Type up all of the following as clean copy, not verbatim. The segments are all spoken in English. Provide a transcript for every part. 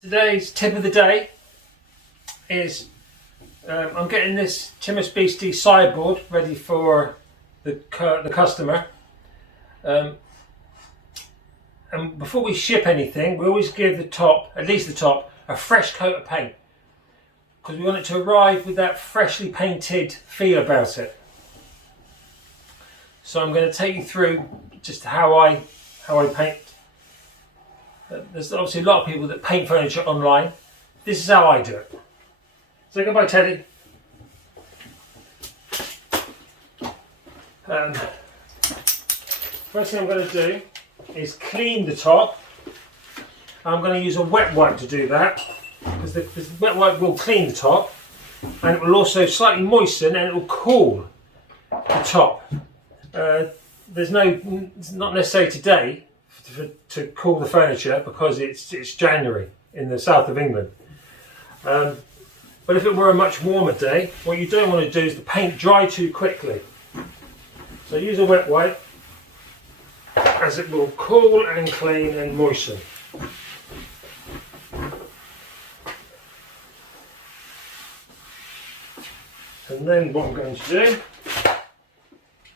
Today's tip of the day is I'm getting this Timos Beastie sideboard ready for the customer, and before we ship anything we always give the top, at least the top, a fresh coat of paint because we want it to arrive with that freshly painted feel about it. So I'm going to take you through just how I paint. There's obviously a lot of people that paint furniture online. This is how I do it. Say goodbye, Teddy. First thing I'm going to do is clean the top. I'm going to use a wet wipe to do that because the wet wipe will clean the top and it will also slightly moisten and it will cool the top. It's not necessary today to cool the furniture because it's January in the south of England. But if it were a much warmer day, what you don't want to do is the paint dry too quickly. So use a wet wipe as it will cool and clean and moisten. And then what I'm going to do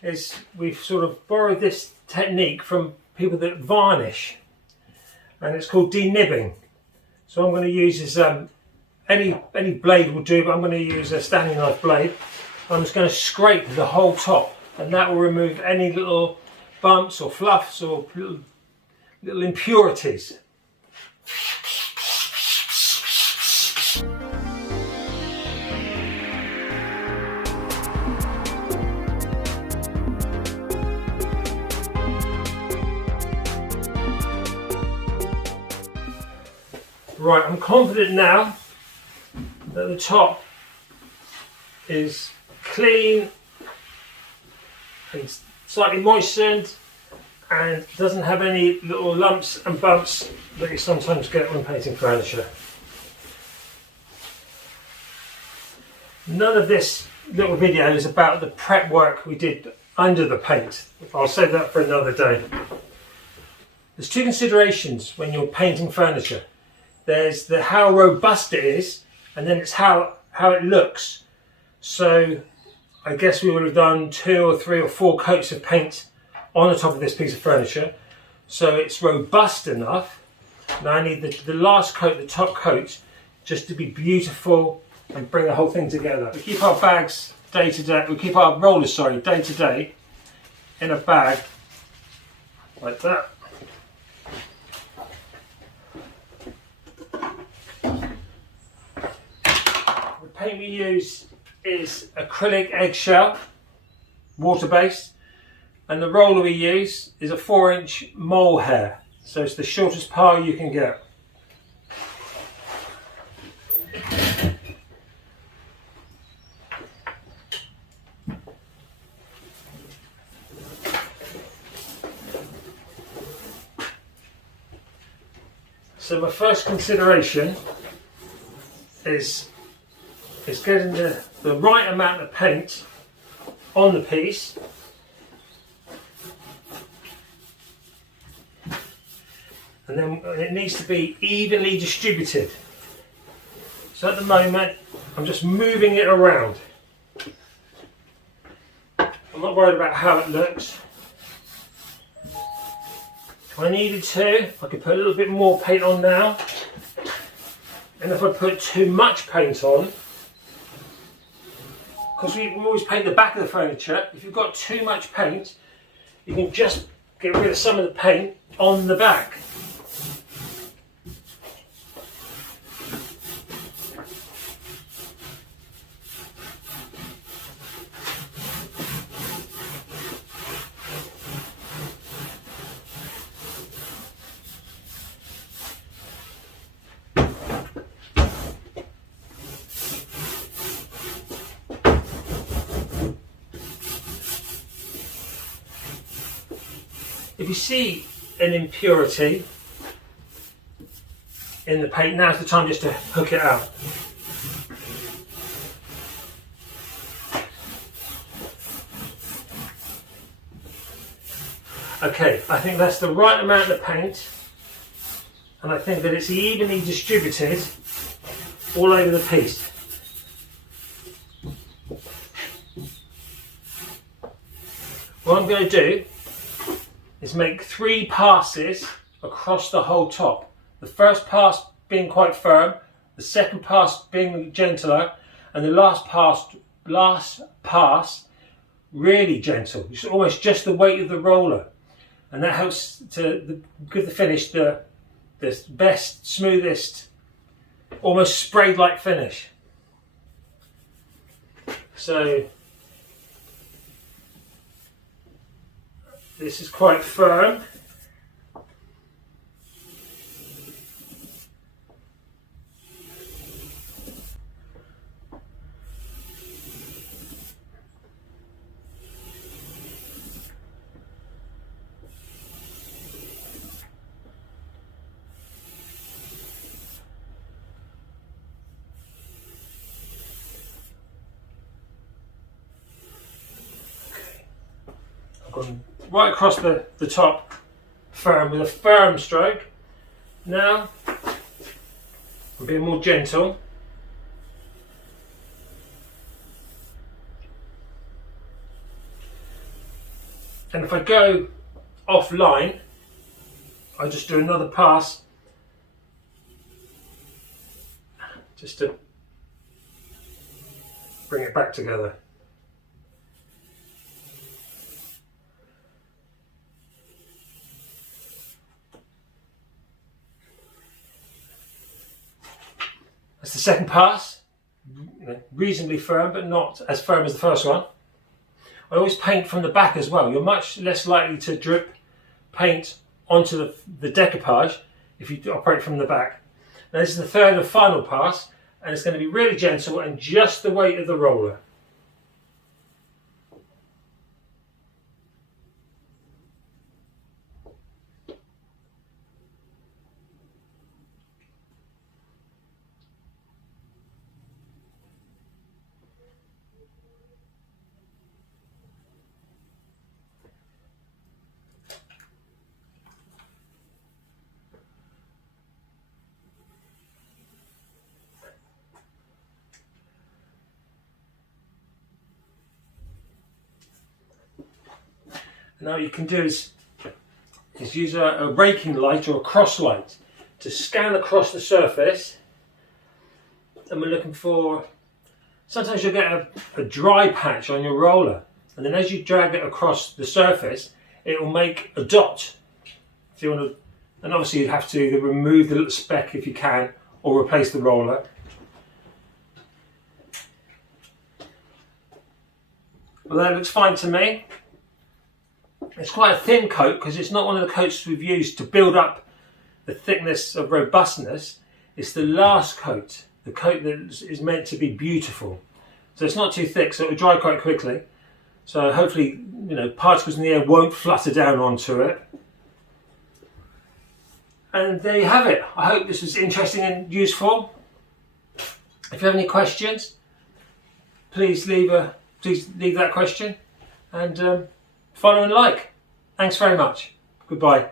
is we've sort of borrowed this technique from people that varnish, and it's called denibbing. So I'm going to use this, any blade will do, but I'm going to use a Stanley knife blade. I'm just going to scrape the whole top, and that will remove any little bumps or fluffs or little impurities. Right, I'm confident now that the top is clean and slightly moistened and doesn't have any little lumps and bumps that you sometimes get when painting furniture. None of this little video is about the prep work we did under the paint. I'll save that for another day. There's two considerations when you're painting furniture. There's how robust it is, and then it's how it looks. So I guess we would have done 2 or 3 or 4 coats of paint on the top of this piece of furniture, so it's robust enough. Now I need the last coat, the top coat, just to be beautiful and bring the whole thing together. We keep our bags day to day. We keep our rollers, day to day in a bag like that. The paint we use is acrylic eggshell, water-based, and the roller we use is a 4-inch molehair, so it's the shortest pile you can get. So my first consideration is getting the right amount of paint on the piece, and then it needs to be evenly distributed. So at the moment I'm just moving it around. I'm not worried about how it looks. If I needed to, I could put a little bit more paint on now, and if I put too much paint on, because we always paint the back of the furniture, if you've got too much paint, you can just get rid of some of the paint on the back. If you see an impurity in the paint, now's the time just to hook it out. Okay, I think that's the right amount of paint and I think that it's evenly distributed all over the piece. What I'm going to do is make 3 passes across the whole top. The first pass being quite firm, the second pass being gentler, and the last pass really gentle. It's almost just the weight of the roller, and that helps to give the finish the best, smoothest, almost sprayed-like finish. So this is quite firm. Gone right across the top, firm, with a firm stroke. Now I'm being more gentle. And if I go offline, I just do another pass just to bring it back together. That's the second pass, reasonably firm, but not as firm as the first one. I always paint from the back as well. You're much less likely to drip paint onto the decoupage if you operate from the back. Now this is the third and final pass, and it's going to be really gentle and just the weight of the roller. Now what you can do is use a raking light or a cross light to scan across the surface, and we're looking for, sometimes you'll get a dry patch on your roller, and then as you drag it across the surface it will make a dot. If you want to, and obviously you'd have to either remove the little speck if you can, or replace the roller. Well, that looks fine to me. It's quite a thin coat because it's not one of the coats we've used to build up the thickness of robustness. It's the last coat, the coat that is meant to be beautiful. So it's not too thick, so it will dry quite quickly. So hopefully, particles in the air won't flutter down onto it. And there you have it. I hope this was interesting and useful. If you have any questions, please leave that question, and follow and like. Thanks very much. Goodbye.